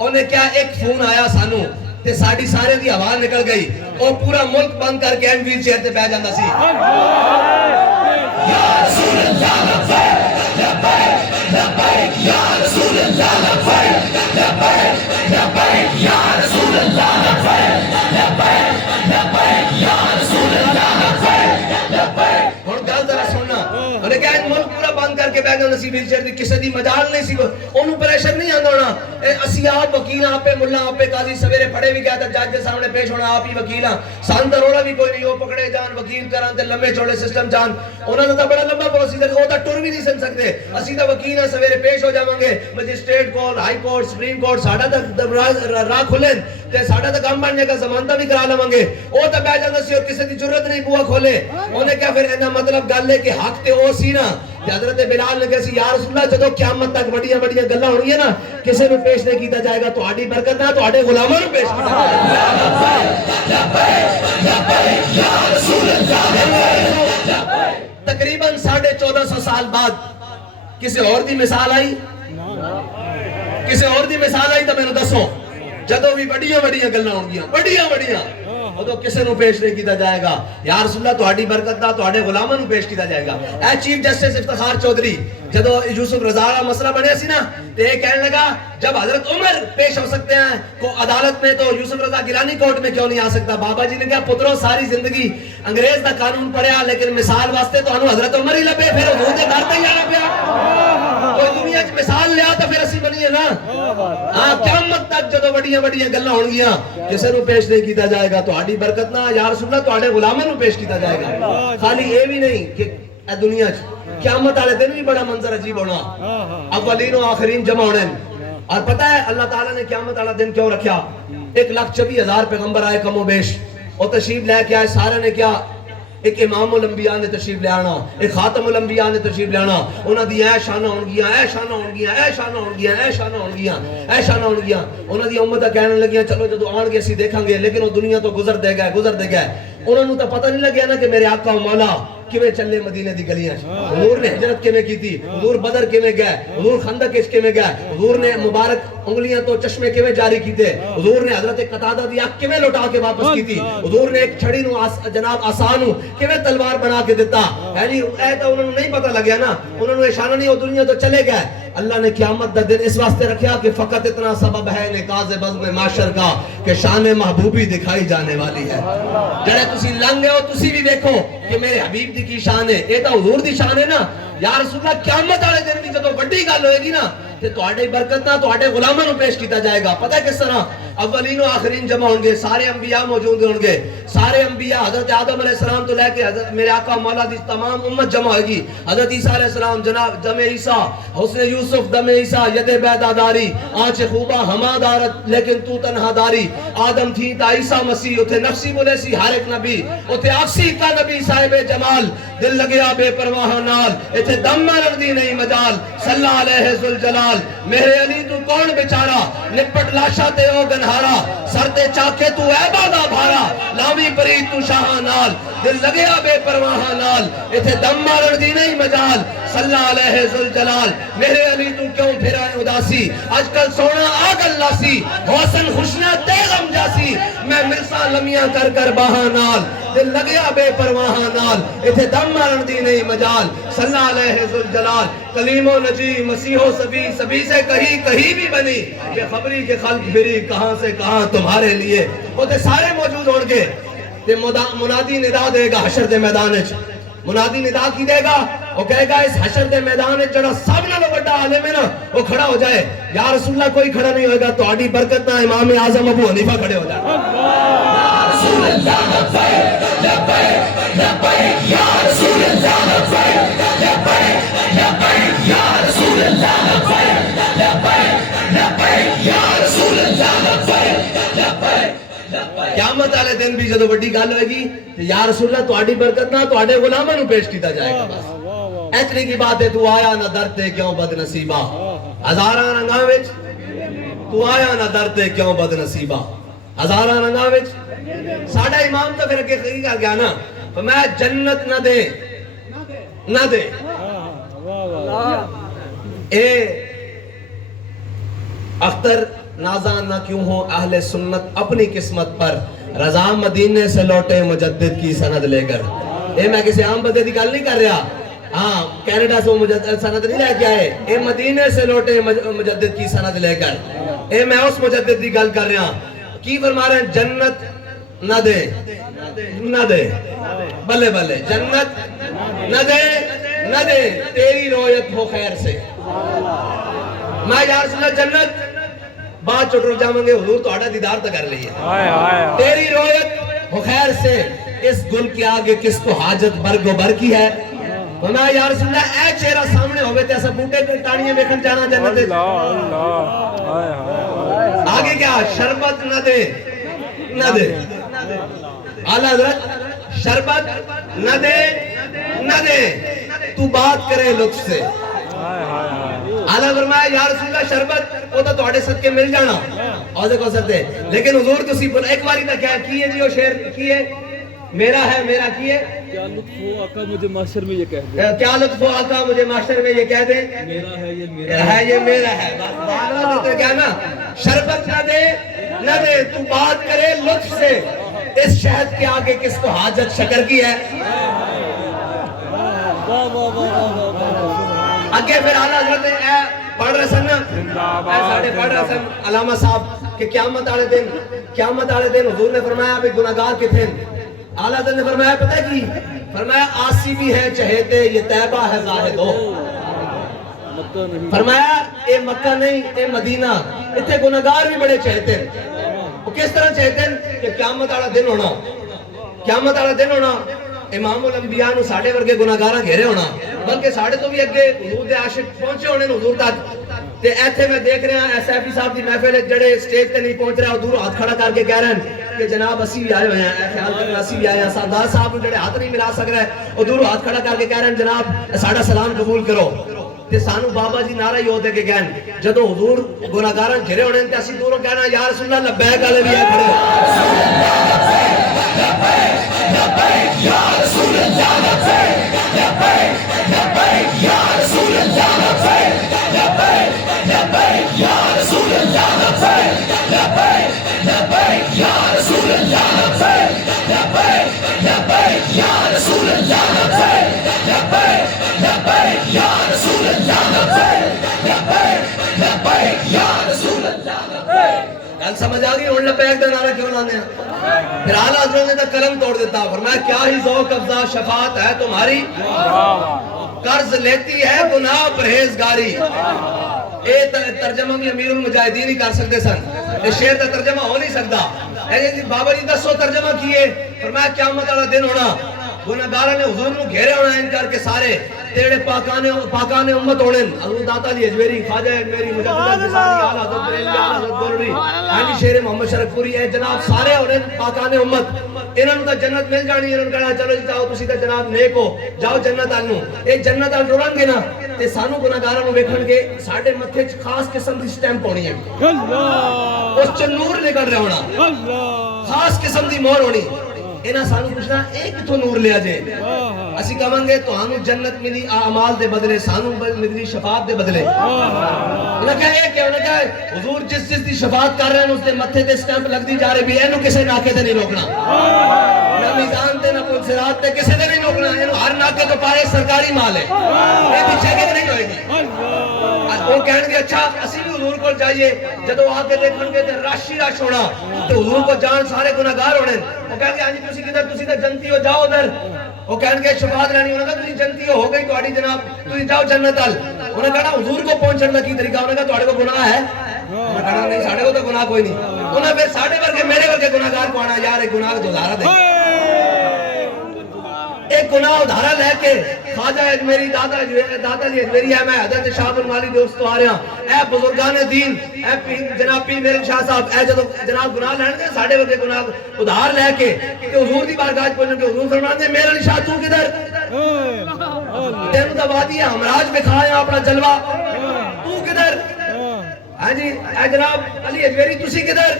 انہیں کیا ایک فون آیا سانو تے ساڑی سارے دی آواز نکل گئی اور پورا ملک بند کر کے این ویل چیئر تے بیٹھ جاندا سی یا رسول اللہ لبیک لبیک لبیک یا رسول اللہ لبیک لبیک لبیک یا رسول اللہ لبیک لبیک لبیک یا رسول اللہ لبیک لبیک ہن گل ذرا سننا انہیں کہا ان ملک پورا بند کر کے بیٹھ جاندا سی ویل چیئر دی کسے دی مجال نہیں سی اونوں پریشر نہیں آندا ہونا اسی آپ وکیل آپ پہ ملا آپ پہ قاضی سویرے پڑھے بھی گیا تھا جج کے سامنے پیش ہونا آپ ہی وکیل ہیں سان دروڑا بھی کوئی نہیں وہ پکڑے جان وکیل کران تے لمبے چوڑے سسٹم جان انہوں نے تو بڑا لمبا پروسیجر وہ تو ٹر بھی نہیں سن سکتے اسی تو وکیل ہیں سویرے پیش ہو جاواں گے magistrate court high court supreme court ساڈا تے راہ کھلن تے ساڈا تے کام بن جائے گا ضمانت بھی کرا لواں گے وہ تو بیٹھ جاندا سی اور کسی دی ضرورت نہیں بوا کھولے انہیں کیا پھر انہاں مطلب گل ہے کہ حق تے او سی نا حضرت بلال نے کہا سی یا رسول اللہ جدوں قیامت تک بڑیاں بڑیاں گلاں ہونگیاں نا کسے نو پیش نہیں کیتا جائے گا تہاڈی برکت نہ تہاڈے غلاماں نو پیش کیتا جائے گا تقریباً 1450 سال بعد کسی اور دی مثال آئی کسی اور دی مثال آئی تو میں نے دسو جدوں بھی بڑیاں بڑیاں گلاں ہونگیاں بڑیاں تو کسے نو پیش نہیں کیتا جائے گا یا رسول اللہ تہاڈی برکت دا تہاڈے غلاماں نو پیش کیتا جائے گا اے چیف جسٹس افتخار چودھری جدو یوسف رضا والا مسئلہ بنیا سی نا تے کہنے لگا جب حضرت عمر پیش ہو سکتے ہیں کو عدالت میں تو یوسف رضا گیلانی کورٹ میں کیوں نہیں آ سکتا بابا جی نے کہا پترو ساری زندگی انگریز دا قانون پڑھیا لیکن مثال واسطے تو انہوں حضرت عمر ہی لبے پھر حضور دے گھر تے ہی آنا پیا کوئی دنیا چ مثال لیا تو پھر اسی بنیے نا ہاں قیامت تک جدو بڑیاں بڑیاں گلاں ہونگیاں کسے نو پیش نہیں کیتا جائے گا تہاڈی برکت نہ یا رسول اللہ تہاڈے غلاماں نو پیش کیتا جائے گا خالی اے بھی نہیں کہ اے دنیا چ قیامت والے دن بھی بڑا منظر عجیب ہونا اولین و آخرین جمع ہونے اور پتہ ہے اللہ تعالیٰ نے قیامت والا دن کیوں رکھا 1,24,000 پیغمبر آئے کم و بیش اور تشریف لے کے آئے سارے نے کیا ایک امام الانبیاء نے تشریف لے آنا ایک خاتم الانبیاء نے تشریف لے آنا انہاں دی اے شاناں ہونگیاں اے شاناں ہونگیاں اے شاناں ہونگیاں اے شاناں ہونگیاں اے شاناں ہونگیاں انہاں دی امتاں کہنے لگیاں چلو جدو آن گے اسی دیکھاں گے لیکن وہ دنیا تو گزر دے گئے انہوں نے تو پتہ نہیں لگیا نا کہ میرے آقا و مولا کیویں چلے مدینے دی گلیاں حضور نے ہجرت کیویں کی تھی حضور بدر کیویں گئے حضور خندق اس کیویں گئے حضور نے مبارک انگلیاں تو چشمے کیویں جاری کیتے حضور نے حضرت قتادہ دی آنکھ کیویں لوٹا کے واپس کی تھی حضور نے ایک چھڑی نو جناب آسان کیویں تلوار بنا کے دیتا یعنی اے تو انہوں نے نہیں پتہ لگیا نا انہوں نے اشارہ نہیں وہ دنیا تو چلے گئے اللہ نے قیامت دا دن اس واسطے رکھیا کہ فقط اتنا سبب ہے نکاز بزم معاشر کا کہ شان محبوبی دکھائی جانے والی ہے جڑے تسی لنگ ہو تسی بھی دیکھو کہ میرے حبیب دی کی شان ہے اے تو حضور دی شان ہے نا یا رسول اللہ قیامت والے دن بھی جدوں بڑی گل ہوئے گی نا تے تہاڈی برکت نہ تہاڈے غلاماں نو پیش کیتا جائے گا پتہ کس طرح اولین و آخرین جمع ہوں گے سارے انبیاء موجود ہوں گے سارے انبیاء حضرت آدم علیہ السلام تو لے کے حضرت میرے آقا مولا دی تمام امت جمع ہوگی حضرت عیسیٰ علیہ السلام جناب دم عیسیٰ حسن یوسف دم عیسیٰ ید بیدہ داری آنچ خوبہ ہما دارت لیکن تو تنہا داری آدم تھی تا عیسیٰ مسیح اتھے نفسی بولے سی ہر ایک نبی اتھے آکسی کا نبی صاحب جمال دل لگیا بے پرواہ نال اتھے دم مردی نہیں مجال صلی اللہ علیہ ذوالجلال میرے علی تو کون بچارا نپٹ لاشا تے او گنہارا سر تے چاکے تو اے بادا بھارا لاوی پرید تو شاہ نال دل لگیا بے پرواہ نال ایتھے دم مارن دی نہیں مجال صلی علیہ ذوالجلال میرے علی تو کیوں پھرا ہے اداسی آج کل سونا آگل لاسی حسن خوشنا تے غم جاسی میں مرسا لمیاں کر کر باہاں نال دل لگیا بے پرواہ نال ایتھے دم مارن دی نہیں مجال صلی علیہ ذوالجلال کلیم و نجی مسیح و سبی سے کہیں بھی بنی بے خبری کے خلق بری کہاں سے کہاں تمہارے لیے وہ تے سارے موجود ہون گے تے منادی ندا دے گا حشر دے میدان وچ منادی ندا کی دے گا وہ کہے گا اس حشر دے میدان وچ جڑا سب نالوں بڑا عالم ہے نا وہ کھڑا ہو جائے یا رسول اللہ کوئی کھڑا نہیں ہوئے گا تہاڈی برکت نہ امام اعظم ابو حنیفہ کھڑے ہو جائے رسول اللہ لبیک لبیک لبیک یا رسول اللہ لبیک لبیک لبیک یا رسول اللہ لبیک لبیک لبیک یا رسول اللہ لبیک لبیک قیامت والے دن بھی جدو بڑی گل ہوئے گی یا رسول اللہ تہاڈی برکت نہ تہاڈے غلاماں نوں پیش کیتا جائے گا بس اتنی کی بات ہے تو آیا نہ در تے کیوں بد نصیبہ ہزاراں رنگاں وچ تو آیا نہ در تے کیوں بد نصیبہ ہزاراں رنگاں وچ ساڈا امام تو پھر اگے کی کر گیا نا فرمایا جنت نہ دے نہ دے اے اختر نازان نہ کیوں ہو اہل سنت اپنی قسمت پر رضا مدینے سے لوٹے مجدد کی سند لے کر اے میں کسی عام بندے دی گل نہیں کر رہا ہاں کینیڈا سے مجدد سند نہیں لے کے آئے اے مدینے سے لوٹے مجدد کی سند لے کر اے میں اس مجدد دی گل کر رہا کی فرما رہے ہیں جنت نہ دے نہ دے بلے بلے جنت نہ دے نہ دے تیری رویت ہو خیر سے میں یا رسول اللہ جنت بات چٹر جاؤں گے حضور تو آڑا دیدار تا کر لئیے تیری رویت ہو خیر سے اس گل کے آگے کس کو حاجت برگ و بر کی ہے فرمایا یا رسول اللہ اے چہرہ سامنے ہوئے تھے ایسا بوٹے کے ٹانیے میں کھن جانا جنت آگے کیا شربت نہ دے نہ دے اعلیٰ حضرت شربت نہ دے نہ دے تو بات کرے لطف سے اعلیٰ فرمایا یا رسول اللہ شربت وہ تو تواڈے صدقے مل جانا اور دیکھو سکتے لیکن حضور تسی پر ایک باری تک کیا کی ہے جی وہ شعر کی ہے میرا ہے میرا کی ہے کیا لطف ہو آقا مجھے معاشر میں یہ کہہ دے کیا لطف ہو آقا مجھے معاشر میں یہ کہہ دے میرا ہے یہ میرا ہے یہ میرا ہے بس کیا نا شربت نہ دے نہ دے تو بات کرے لطف سے اس شہد کے آگے کس کو حاجت شکر کی ہے آگے پھر اعلیٰ حضرت اے پڑھ رہے سن اے ساڑھے پڑھ رہے سن علامہ صاحب کہ قیامت آلے دن حضور نے فرمایا بھی گناہگار کتھے اعلیٰ حضرت نے فرمایا پتہ کی فرمایا آسی بھی ہے چہیتے یہ طیبہ ہے زاہد ہو فرمایا اے مکہ نہیں اے مدینہ اتنے گناہگار بھی بڑے چہتے ہیں وہ کس طرح چہتے ہیں کہ قیامت آلا دن ہونا قیامت آلا دن ہونا امام الانبیاء نو ساڑھے ورگے گناہگاراں گھیرے ہونا بلکہ ساڑھے تو بھی اگے حضور دے عاشق پہنچے ہونے حضور تک تے ایتھے میں دیکھ رہے ہیں ایسا ایفی صاحب دی محفل جڑے سٹیج تے نہیں پہنچ رہے حضور ہاتھ کھڑا کر کے کہہ رہے ہیں کہ جناب اسی بھی آئے ہوئے ہیں خیال کرنا اسی بھی آئے ہیں سردار صاحب جڑے ہاتھ نہیں ملا سک رہے حضور ہاتھ کھڑا کر کے کہہ رہے ہیں جناب ساڑھا سلام قبول کرو تے سانو بابا جی نعرہ ہی ہوتے کہ کہن جدو حضور گناہگاراں گھرے ہونے تے اسی دوروں کہنا یا رسول اللہ لبیک والے بھی آئے کھڑے لبیک یا رسول اللہ لبیک لبیک لبیک یا رسول اللہ لبیک لبیک لبیک یا رسول اللہ لبیک لبیک لبیک یا رسول اللہ لبیک لبیک لبیک یا رسول اللہ لبیک لبیک لبیک یا رسول اللہ لبیک لبیک لبیک یا رسول اللہ لبیک گل سمجھ آ گئی ہن لبیک دا نعرہ کیوں لانے ہیں پھر اعلیٰ حضرت نے تو قلم توڑ دیتا فرمایا کیا ہی ذوق افزا شفاعت ہے تمہاری قرض لیتی ہے گناہ پرہیزگاری اے ترجمہ بھی امیر المجاہدین ہی کر سکتے سن اس شعر کا ترجمہ ہو نہیں سکتا بابا جی دسو ترجمہ کیے فرمایا قیامت والا دن ہونا گناہگاراں نے حضور نو گھیرے ہونا ان کر کے سارے تیرے پاکان امت ہونے حضور داتا علی اجمیری خواجہ میری مجدد جسانی اعلیٰ حضرت بریلوی اعلیٰ حضرت گولوی ہاں شیر محمد شرف پوری ہے جناب سارے ہونے پاکان امت انہوں نے تو جنت مل جانی انہوں نے کہنا چلو جی جاؤ تسی تے جناب نیک ہو جاؤ جنت آنو ایک جنت آن روڑن گے نا تے سانو گناہگاراں نو ویکھن گے ساڈے متھے چ خاص قسم دی سٹیمپ ہونی ہے اس چ نور نکل رہا ہونا خاص قسم دی مہر ہونی انہاں سانو پوچھنا اے کتھوں نور لیا جے اسی کہاں گے تانوں جنت ملی اعمال دے بدلے سانو ملی شفاعت دے بدلے انہاں کہا اے کیا انہاں کہا حضور جس دی شفاعت کر رہے ہیں اس دے متھے تے سٹیمپ لگدی جا رہی بھی اینو کسے ناکے تے نہیں روکنا نہ میزان تے نہ پل صراط تے کسے تے نہیں روکنا اینو ہر ناکے تو پارے سرکاری مال ہے اے پیچھے کے نہیں ہوئے گی وہ کہن گے اچھا اسی بھی حضور کو جائیے جدو آ کے دیکھن گے تے راشی راش ہونا تو حضور کو جان سارے گناہگار ہونے وہ کہن گے ہاں جی تسی کدھر تسی تے جنتی ہو جاؤ ادھر وہ کہن گے شفاعت لینی انہاں کہا تسی جنتی ہو گئی تہاڈی جناب تسی جاؤ جنت ال انہاں کہا حضور کو پہنچن دا کی طریقہ انہاں کہا تہاڈے کو گناہ ہے انہاں کہا نہیں ساڈے کو تو گناہ کوئی نہیں انہاں پھر ساڈے ورگے میرے ورگے گناہگار کو آنا یار ایک گناہ دوزارہ دے ایک گناہ ادھارا لے کے خواجہ اجمیری دادا جی اجمیری ہے میں حضرت شاہ المالی دوست تو آ رہا اے بزرگان دین اے جناب پیر میرے شاہ صاحب اے جدو جناب گناہ لین گے ساڑھے وقت گناہ ادھار لے کے کہ حضور دی بارگاہ پہنچنے کے حضور فرمان دے میرے علی شاہ تو کدھر تینوں دبا دیا ہمراج بکھایا اپنا جلوہ تو کدھر ہاں جی اے جناب علی اجمیری تسی کدھر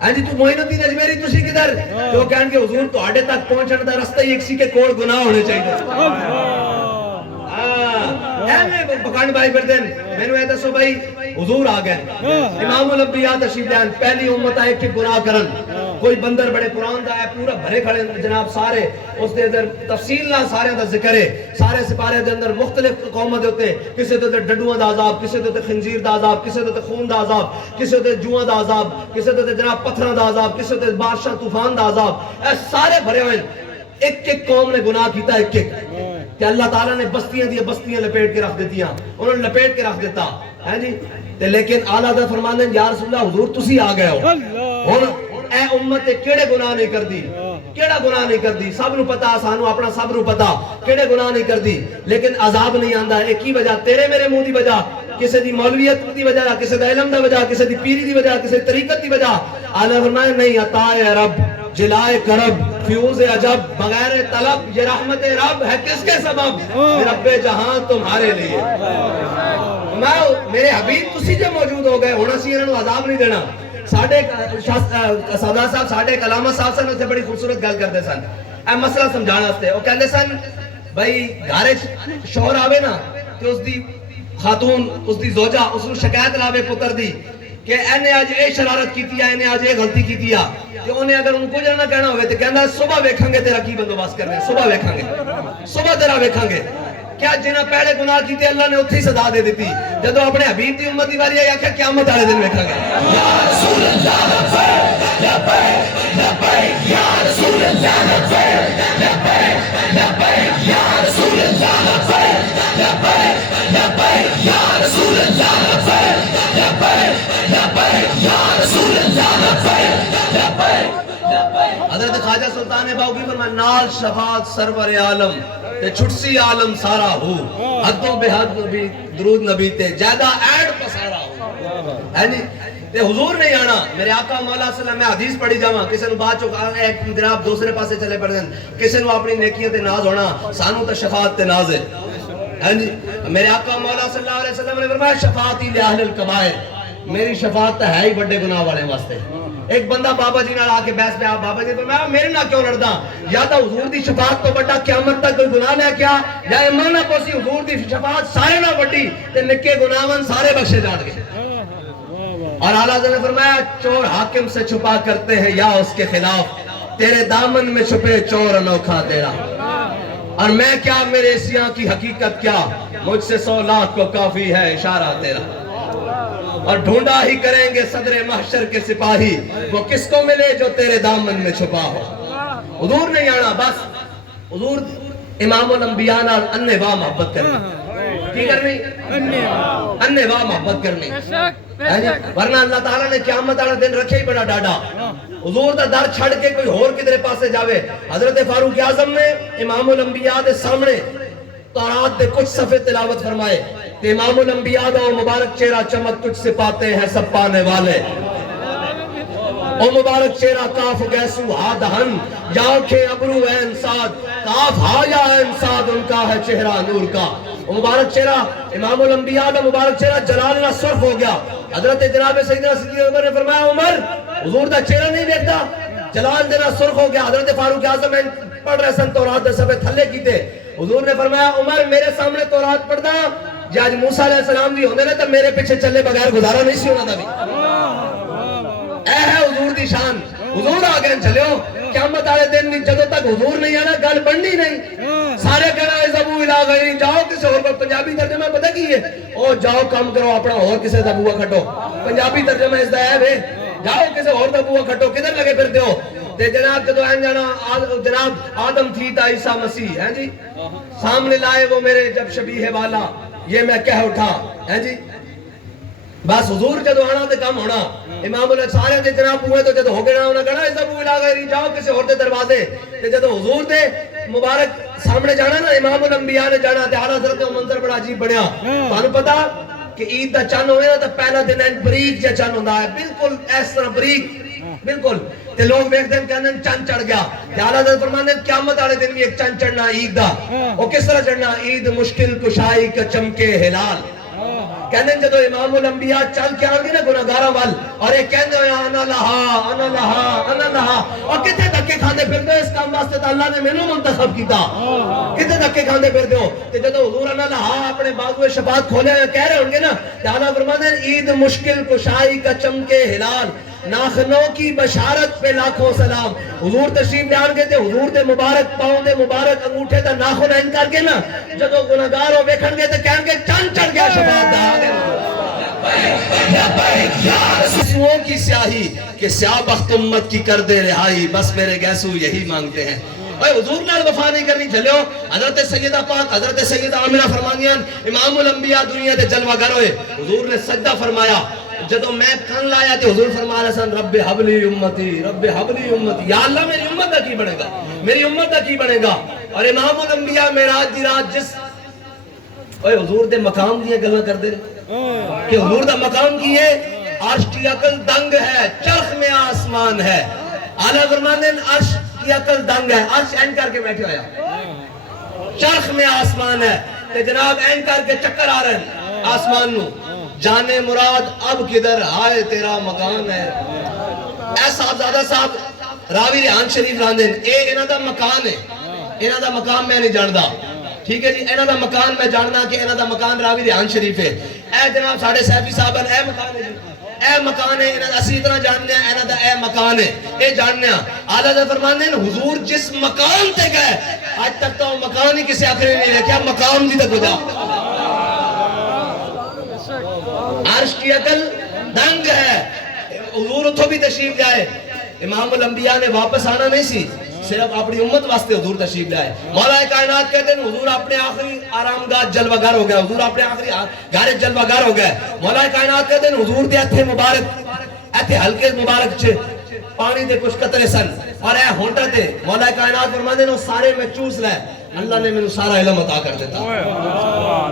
ہاں جی تو معین الدین اجمیری تسی کدھر تو کہن کہ حضور تو آڑے تک پہنچن دا رستہ ہی ایک سی کے کوڑ گناہ ہونے چاہیے میں بکان بھائی پر دن میں نے دسو بھائی حضور آ گئے امام الانبیاء تشریف لائن پہلی امت آئے کہ گناہ کرن کوئی بندر بڑے قرآن دا ہے پورا بھرے کھڑے جناب سارے اس دے اندر تفصیل نہ سارے دا ذکر ہے سارے سپارے دے اندر مختلف قوموں دے ہوتے کسے دے ڈڈوਆਂ دا عذاب کسے دے خنزیر دا عذاب کسے دے خون دا عذاب کسے دے جوؤں دا عذاب کسے دے جناب پتھراں دا عذاب کسے دے بادشاہ طوفان دا عذاب اے سارے بھرے ہوئے ایک ایک قوم نے گناہ کیتا ایک ایک کہ اللہ تعالیٰ نے بستیاں لپیٹ کے رکھ دیتیاں انہوں نے لپیٹ کے رکھ دیتا ہے جی لیکن آلہ دا فرمان دیں یا رسول اللہ حضور تسی آ گئے ہو اے امت کیڑے گناہ نہیں کر دی کیڑا گناہ نہیں کر دی سب نو پتا سانو اپنا سب نو پتا کیڑے گناہ نہیں کر دی لیکن عذاب نہیں آندا ایک ہی وجہ تیرے میرے منہ دی وجہ کسی دی مولویت دی وجہ کسی دا علم دا وجہ کسی دی پیری دی وجہ کسی طریقت دی وجہ آلہ فرمائے نہیں عطا رب جلائے کرب فیوز عجب بغیر طلب یہ رحمت رب ہے کس کے سبب رب جہاں تمہارے لیے میرے حبیب تسی جو موجود ہو گئے ہونا سی انہوں عذاب نہیں دینا ساڑھے سادہ صاحب ساڑھے کلامہ صاحب سن اسے بڑی خوبصورت گل کرتے سن اے مسئلہ سمجھانا ہستے وہ کہتے سن بھائی گھارے شوہر آوے نا کہ اس دی خاتون اس دی زوجہ اس نے شکایت لاوے پتر دی کہ اینے آج اے شرارت کیتی ہے اینے آج اے غلطی کیتی ہے کہ انہیں اگر ان کو جانا کہنا ہوئے تو کہنا صبح ویکھاں گے تیرا کی بندوبست کرنے صبح ویکھاں گے صبح تیرا ویکھاں گے کیا جنہ پہلے گناہ کیتے اللہ نے اتھی صدا دے دیتی جدو اپنے حبیب دی امت دی باری ہے یا کیا قیامت والے دن ویکھاں گے یا رسول اللہ لبیک لبیک لبیک یا رسول اللہ لبیک لبیک لبیک یا رسول اللہ لبیک لبیک لبیک یا رسول اللہ لبیک لبیک لبیک یا رسول اللہ لبیک لبیک حضرت خواجہ سلطان باوقی فرمایا نال شفاعت سرور عالم تے چھٹسی عالم سارا ہو حدوں بے حد نبی درود نبی تے جیدہ ایڈ پسارا ہو ہے نہیں تے حضور نہیں آنا میرے آقا مولا صلی اللہ علیہ وسلم میں حدیث پڑھی جاواں کسے نو بات چکا ایک جناب دوسرے پاسے چلے پڑ دین کسے نو اپنی نیکیاں تے ناز ہونا سانو تے شفاعت تے ناز ہے جی میرے آقا مولا صلی اللہ علیہ وسلم نے فرمایا شفاعتی لأہل الکبائر میری شفاعت ہے ہی بڑے گناہ والے واسطے ایک بندہ بابا جی نال آکے بیس پہ بابا جی فرمایا میرے نہ کیوں لڑدا یا تو حضور دی شفاعت تو بڑا قیامت تک کوئی گناہ لے کیا یا ایمان پوسی حضور دی شفاعت سارے نہ بڑی تے نکے گناہون سارے بخشے جان گے اور اعلیٰ حضرت نے فرمایا چور حاکم سے چھپا کرتے ہیں یا اس کے خلاف تیرے دامن میں چھپے چور انوکھا تیرا اور میں کیا میرے سیاں کی حقیقت کیا مجھ سے 100 لاکھ کو کافی ہے اشارہ تیرا اور ڈھونڈا ہی کریں گے صدر محشر کے سپاہی وہ کس کو ملے جو تیرے دامن میں چھپا ہو حضور نہیں آنا بس حضور امام الانبیاء نال انے واہ محبت کرنی کی کرنی انے واہ محبت کرنی ورنہ اللہ تعالیٰ نے قیامت والا دن رکھے ہی بڑا ڈاڈا حضور دا در چھڑ کے کوئی اور کدھر پاسے جاوے حضرت فاروق اعظم نے امام الانبیاء دے سامنے تورات دے کچھ صفحے تلاوت فرمائے کہ امام الانبیاء دا مبارک چہرہ چمک تجھ سے پاتے ہیں سب پانے والے او مبارک چہرہ کاف گیسو ہا دہن یا آنکھیں ابرو عین ساد کاف ہا یا عین ساد ان کا ہے چہرہ نور کا او مبارک چہرہ امام الانبیاء دا مبارک چہرہ جلال نہ صرف ہو گیا حضرت جناب سیدنا صدیق عمر نے فرمایا عمر حضور دا چہرہ نہیں دیکھتا جلال دینا سرخ ہو گیا. حضرت فاروق اعظم پڑھ رہے سن تورات دے صفحے تھلے کیتے. حضور نے فرمایا عمر میرے سامنے تورات پڑھنا جی آج موسیٰ علیہ السلام بھی ہوندے نے تو میرے پیچھے چلے بغیر گزارا نہیں سی ہونا دا بھی. اے ہے حضور دی شان. حضور آگئے چلے قیامت آلے دن بھی جدو تک حضور نہیں آنا گل بننی نہیں. سارے کہنا ہے زبو الہ غیری جاؤ کسی اور کو. پنجابی ترجمہ پتہ کی ہے او جاؤ کام کرو اپنا اور کسی دا بوا کھٹو. پنجابی ترجمہ اس دا ہے بے جاؤ کسی اور دا بوا کھٹو. کدھر لگے پھرتے ہو؟ تے جناب جدو این جانا جناب آدم تھی تا عیسیٰ مسیح ہیں جی سامنے لائے وہ میرے جب شبیہ والا یہ میں کہہ اٹھا ہیں جی. بس حضور جدو آنا تے کام ہونا. امام الحق سارے دے جناب ہوئے تو جدو ہو گئے انہوں نے کہنا اِذَبُوا إِلَىٰ غَيْرِي جاؤ کسی اور دے دروازے. تے جدو حضور دے مبارک سامنے جانا نا امام الانبیاء نے جانا تے اعلیٰ حضرت منظر بڑا عجیب بنیا. تانوں پتا کہ عید دا چند ہوئے نا تو پہلا دن بریک جا چند ہوندہ ہے بالکل اس طرح بریک بالکل. تے لوگ ویک دن کہنے چند چڑھ گیا. تے اعلیٰ حضرت فرمانے قیامت والے دن بھی ایک چند چڑھنا عید دا. وہ کس طرح چڑھنا؟ عید مشکل کشائی کا چمکے ہلال. کہنے جدو امام الانبیاء چل کے آنگے نا گناہگاراں وال اور ایک کہندے ہوئے انا لہا انا لہا انا لہا. اور کتے دھکے کھاندے پھر دو اس کام واسطے تو اللہ نے مینوں منتخب کیتا. کتے دھکے کھاندے پھر دو. تے جدو حضور انا لہا اپنے بازوئے شفاعت کھولے کہہ رہے ہوں گے نا تے اعلیٰ فرماتے ہیں عید مشکل کشائی کا چمکے ہلال ناخنوں کی بشارت پہ لاکھوں سلام. حضور تشریف لے آن کے تے حضور دے مبارک پاؤں دے مبارک انگوٹھے دا ناخن این کر کے نا جدو گناہگار ہو ویکھن گے تے کہن گے چند چڑھ گیا شفاعت دا آ گئے. کی سیاہی کہ سیاہ بخت امت کی کر دے رہائی بس میرے گیسو یہی مانگتے ہیں. اے حضور نال وفا نہیں کرنی چلے ہو. حضرت سیدہ پاک حضرت سیدہ آمنہ فرمانیاں امام الانبیاء دنیا دے جلوہ گر ہوئے. حضور نے سجدہ فرمایا جدو میں کن لایا تے حضور فرما رہے سن رب حبلی امتی رب حبلی امتی. یا اللہ میری امت دا کی بنے گا میری امت دا کی بنے گا. اور امام الانبیاء معراج دی رات جس اے حضور دے مقام دیاں گلاں کر دے کہ حضور دا مقام کی ہے عرش کی عقل دنگ ہے چرخ میں آسمان ہے. اعلیٰ فرماتے ہیں عرش کی عقل دنگ ہے. عرش این کر کے بیٹھے ہویا چرخ میں آسمان ہے. تے جناب این کر کے چکر آ رہے ہیں آسمان نو. جانے مراد اب کدھر ہائے تیرا مکان ہے. اے صاحبزادہ صاحب راوی ریحان شریف لاندے اے انہاں دا مکان ہے. انہاں دا مقام میں نہیں جاندا. ٹھیک ہے جی انہاں دا مکان میں جاننا کہ انہاں دا مکان راوی ریحان شریف ہے. اے جناب ساڑھے سیفی صاحب اے مکان ہے اے مکان ہے. اسی طرح جاننے ہیں انہاں دا اے مکان ہے اے جاننے ہیں. اعلیٰ حضرت فرمانے ہیں حضور جس مکان تے گئے آج تک تو مکان ہی کسی آخری نہیں رکھا مقام دی تک ہو جا. عرش کی عقل دنگ ہے. حضور اتھو بھی تشریف جائے. امام الانبیاء نے واپس آنا نہیں سی صرف اپنی امت واسطے حضور تشریف لائے. مولا کائنات کہتے ہیں حضور اپنے آخری آرامگاہ جلوہ گر ہو گئے. حضور اپنے آخری گھر جلوہ گر ہو گئے. مولا کائنات کہتے ہیں حضور دے ہتھے مبارک ایتھے ہلکے مبارک چھے پانی دے کچھ قطرے سن اور اے ہونٹا تے مولا کائنات فرماندے نے سارے میں چوس لے. اللہ نے میں سارا علم عطا کر دیتا.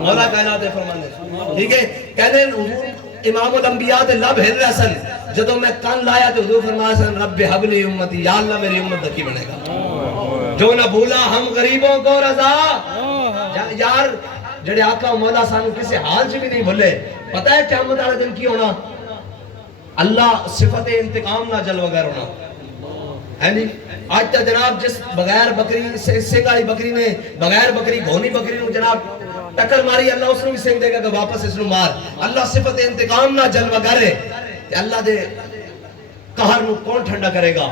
مولا کائنات فرماندے ٹھیک ہے کہتے ہیں حضور امام الانبیاء دے لب ہل رہے سن. جدو میں کن لایا تو حضور فرمایا سن رب حبلی امتی یا اللہ میری امت دکی بنے گا. جو نہ بھولا ہم غریبوں کو رضا. یار جڑے آقا مولا سانو کسی حال سے بھی نہیں بھولے. پتہ ہے قیامت والے دن کی ہونا اللہ صفت انتقام نہ جلوہ گر ہونا ہے. آج تک جناب جس بغیر بکری سنگائی بکری نے بغیر بکری گھونی بکری نے جناب ٹکر ماری اللہ اس نے بھی سنگ دے گا کہ واپس اس نے مار. اللہ صفت انتقام نہ جلوہ گر ہے. اللہ دے قہر نو کون ٹھنڈا کرے گا؟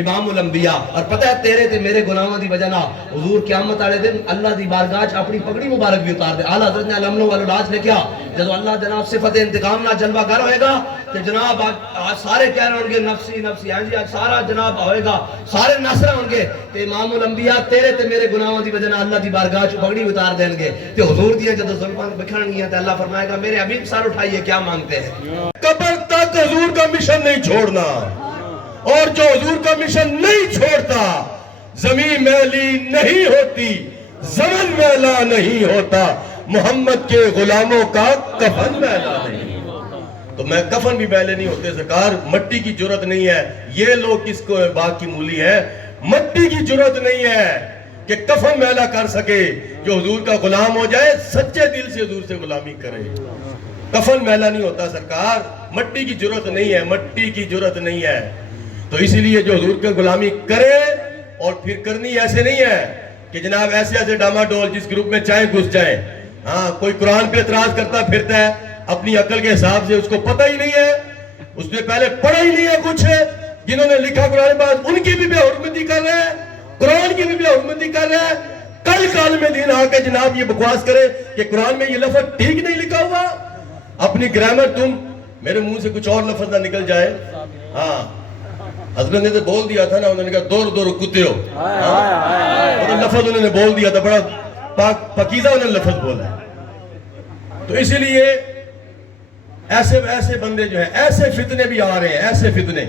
امام الانبیاء. اور پتہ ہے تیرے تے میرے گناہوں دی وجہ نہ حضور قیامت والے دن اللہ دی بارگاہ اپنی پگڑی مبارک بھی اتار دے. اعلیٰ حضرت نے الامن والعلاج نے کیا جب اللہ جناب صفت انتقام نہ جلوہ گر ہوئے گا کہ جناب آج سارے کہہ رہے ہوں گے نفسی نفسی ہاں جی آج سارا جناب ہوئے گا سارے نصر ہوں گے. تے امام الانبیاء تیرے تے میرے گناہوں دی وجہ نہ اللہ دی بارگاہ پگڑی اتار دیں گے. تے حضور دیاں جب زلفاں بکھرن گیاں تے اللہ فرمائے گا میرے حبیب سار اٹھائیے کیا مانگتے ہیں. قبر تک حضور کا مشن نہیں چھوڑنا اور جو حضور کا مشن نہیں چھوڑتا زمین میلی نہیں ہوتی زمن میلا نہیں ہوتا محمد کے غلاموں کا کفن میلا نہیں. تو میں کفن بھی میلے نہیں ہوتے سرکار. مٹی کی جرت نہیں ہے یہ لوگ کس کو باغ کی مولی ہے. مٹی کی جرت نہیں ہے کہ کفن میلا کر سکے. جو حضور کا غلام ہو جائے سچے دل سے حضور سے غلامی کرے. کفن میلا نہیں ہوتا سرکار. مٹی کی جرت نہیں ہے مٹی کی جرت نہیں ہے. تو اسی لیے جو حضور کی غلامی کرے اور پھر کرنی ایسے نہیں ہے کہ جناب ایسے ایسے ڈاماڈول جس گروپ میں چاہیں گھس جائیں. ہاں کوئی قرآن پہ اعتراض کرتا پھرتا ہے اپنی عقل کے حساب سے, اس کو پتہ ہی نہیں ہے, اس نے پہلے پڑھا ہی نہیں ہے کچھ. جنہوں نے لکھا قرآن پاک ان کی بھی بے حرمتی کر رہے ہیں, قرآن کی بھی بے حرمتی کر رہے ہیں. کل کالم دین آ کے جناب یہ بکواس کرے کہ قرآن میں یہ لفظ ٹھیک نہیں لکھا ہوا. اپنی گرامر تم, میرے منہ سے کچھ اور لفظ نہ نکل جائے. ہاں حضرت نے تو بول دیا تھا نا, انہوں نے کہا دور دور کتے ہو, اور لفظ انہوں نے بول دیا تھا, بڑا پاکیزہ انہوں نے لفظ بولا ہے. تو اسی لیے ایسے بندے جو ہیں, ایسے فتنے بھی آ رہے ہیں, ایسے فتنے